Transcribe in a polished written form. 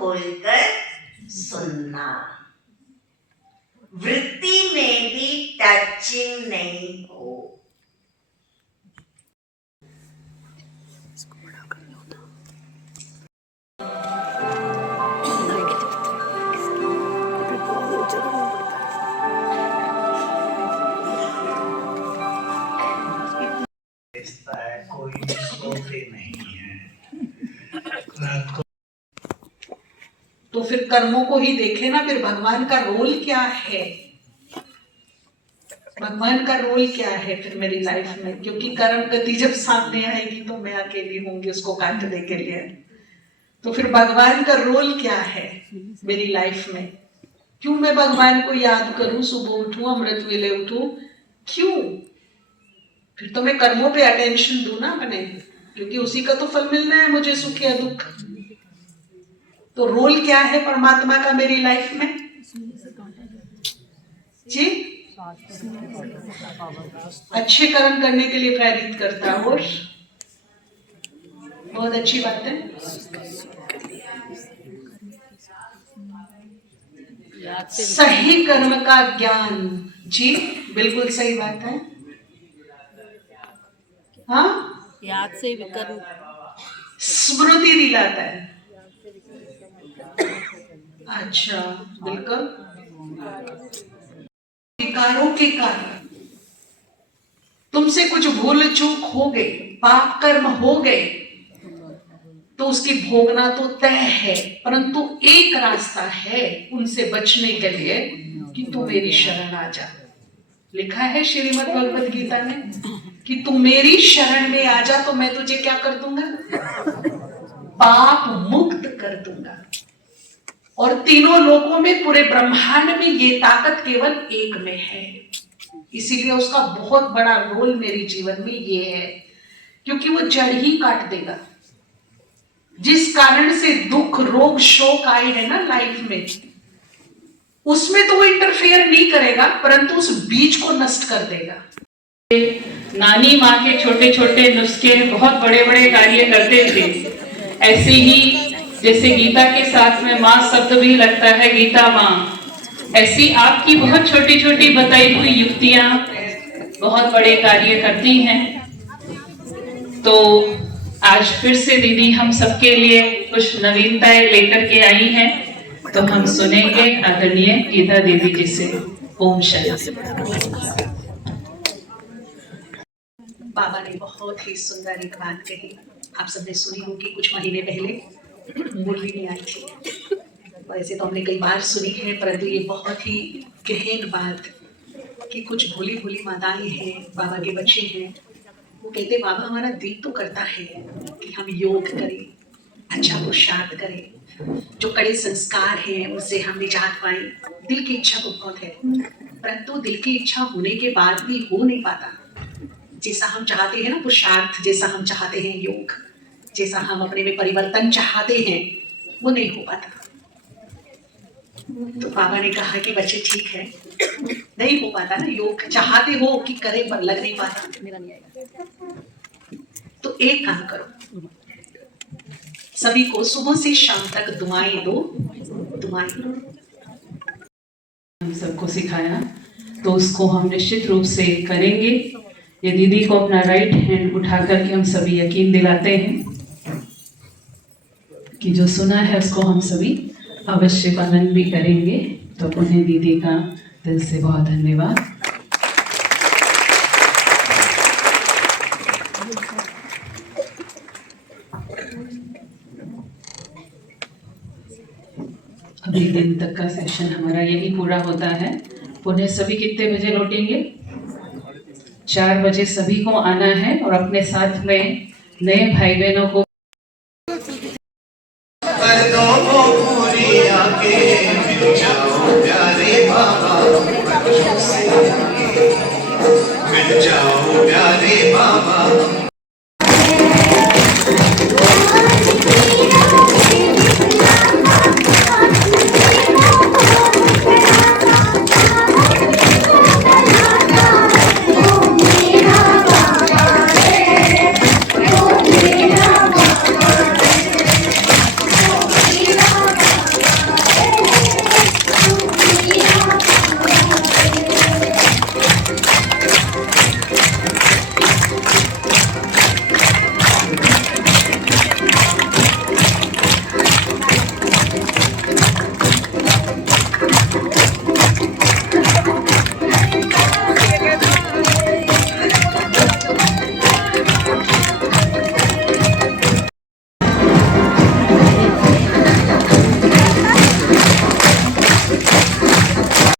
खोलकर सुनना। वृत्ति में भी टचिंग नहीं हो। कोई सोते नहीं है रात को। तो फिर कर्मों को ही देखे ना, फिर भगवान का रोल क्या है, भगवान का रोल क्या है फिर मेरी लाइफ में। क्योंकि कर्म गति जब सामने आएगी तो मैं अकेली होंगी उसको काटने के लिए। तो फिर भगवान का रोल क्या है मेरी लाइफ में। क्यों मैं भगवान को याद करूं, सुबह उठूं, अमृत वेले उठूं, क्यों? फिर तो मैं कर्मों पे अटेंशन दूं ना अपने, क्योंकि उसी का तो फल मिलना है मुझे, सुख या दुख। तो रोल क्या है परमात्मा का मेरी लाइफ में जी? अच्छे कर्म करने के लिए प्रेरित करता हो, बहुत अच्छी बात है। सही कर्म का ज्ञान, जी बिल्कुल सही बात है। हाँ, याद से कर्म स्मृति दिलाता है। अच्छा, बिल्कुल। विकारों के कारण तुमसे कुछ भूल चूक हो गई, पाप कर्म हो गए, तो उसकी भोगना तो तय है। परंतु एक रास्ता है उनसे बचने के लिए कि तू मेरी शरण आ जा। लिखा है श्रीमद् भगवद गीता में कि तू मेरी शरण में आ जा तो मैं तुझे क्या कर दूंगा, पाप मुक्त कर दूंगा। और तीनों लोकों में, पूरे ब्रह्मांड में ये ताकत केवल एक में है। इसीलिए उसका बहुत बड़ा रोल मेरे जीवन में ये है, क्योंकि वो जड़ ही काट देगा। जिस कारण से दुख, रोग, शोक आए हैं ना लाइफ में, उसमें तो वो इंटरफेयर नहीं करेगा, परंतु उस बीज को नष्ट कर देगा। नानी माँ के छोटे छोटे नुस्खे बहुत बड़े बड़े कार्य करते थे। ऐसे ही जैसे गीता के साथ में माँ शब्द भी लगता है, गीता माँ, ऐसी आपकी बहुत छोटी छोटी बताई हुई युक्तियां बहुत बड़े कार्य करती हैं। तो आज फिर से दीदी हम सबके लिए कुछ नवीनताएं लेकर के आई हैं, तो हम सुनेंगे आदरणीय गीता दीदी जी से। ओम शांति। बाबा ने बहुत ही सुंदर एक बात कही, आप सबने सुनी होगी। कुछ महीने पहले मुरली में आई थी। वैसे तो हमने कई बार सुनी है, परंतु ये बहुत ही गहन बात कि कुछ भोली भोली माताएं हैं, बाबा के बच्चे हैं, वो कहते बाबा हमारा दिल तो करता है कि हम योग करें, अच्छा पुरुषार्थ करें, जो कड़े संस्कार हैं उससे हम निजात पाए। दिल की इच्छा तो बहुत है, परंतु दिल की इच्छा होने के बाद भी हो नहीं पाता जैसा हम चाहते हैं ना, पुरुषार्थ जैसा हम चाहते हैं, योग जैसा हम अपने में परिवर्तन चाहते हैं, वो नहीं हो पाता। तो बाबा ने कहा कि बच्चे ठीक है, नहीं हो पाता ना, योग चाहते हो कि करें पर लग नहीं पाता। तो एक काम करो, सभी को सुबह से शाम तक दुआएं दो, दुआएं दो। हम सबको सिखाया, तो उसको हम निश्चित रूप से करेंगे। ये दीदी को अपना राइट हैंड उठा करके हम सभी यकीन दिलाते हैं कि जो सुना है उसको हम सभी अवश्य पालन भी करेंगे। तो उन्हें दीदी का दिल से बहुत धन्यवाद। अभी दिन तक का सेशन हमारा यही पूरा होता है। पुनः सभी कितने बजे लौटेंगे? 4 बजे सभी को आना है और अपने साथ में नए भाई बहनों को मिल जाओ प्यारे बाबा।